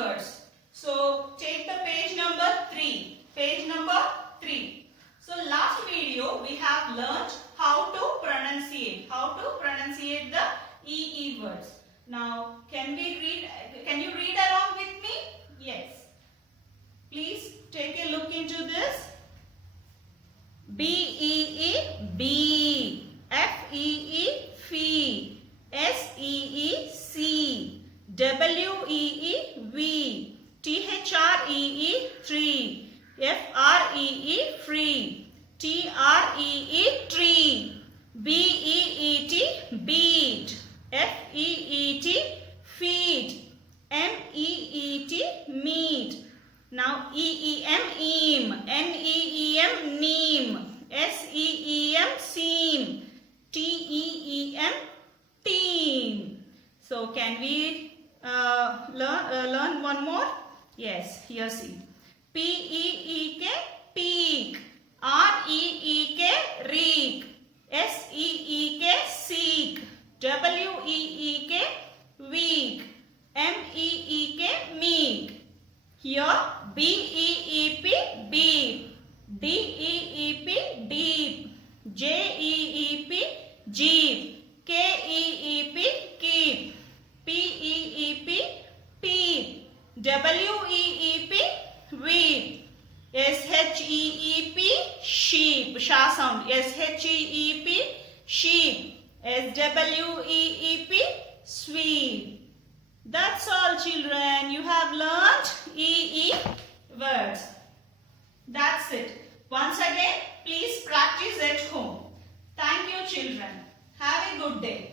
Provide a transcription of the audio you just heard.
words. So take the page number 3. Page number 3. So last video we have learnt how to pronunciate the EE words. Now can you read along with me? Yes. Please take a look into this. B-E-E, bee. F-E-E, fee. S-E-E, see. W-E-E, we. T-H-R-E-E, tree. F-R-E-E, free. T-R-E-E, tree. B-E-E-T, beat. F-E-E-T, feed. M-E-E-T, meet. Now E-E-M, eam. N-E-E-M, neem. S-E-E-M, seam. T-E-E-M, team. So can we learn one more? Yes, here see. P-E-E-K, peak. R-E-E-K, reek. S-E-E-K, seek. W-E-E-K, weak. M-E-E-K, meek. Here B-E-E-P, beep. D-E-E-P, deep. J-E-E-P, jeep. K-E-E-P, keep. P-E-E-P, peep. W-E-E-P, weep. S-H-E-E-P, sheep. Sha sound. S-H-E-E-P, sheep. S-W-E-E-P, sweep. That's all, children. You have learnt EE words. That's it. Once again, please practice at home. Thank you, children. Have a good day.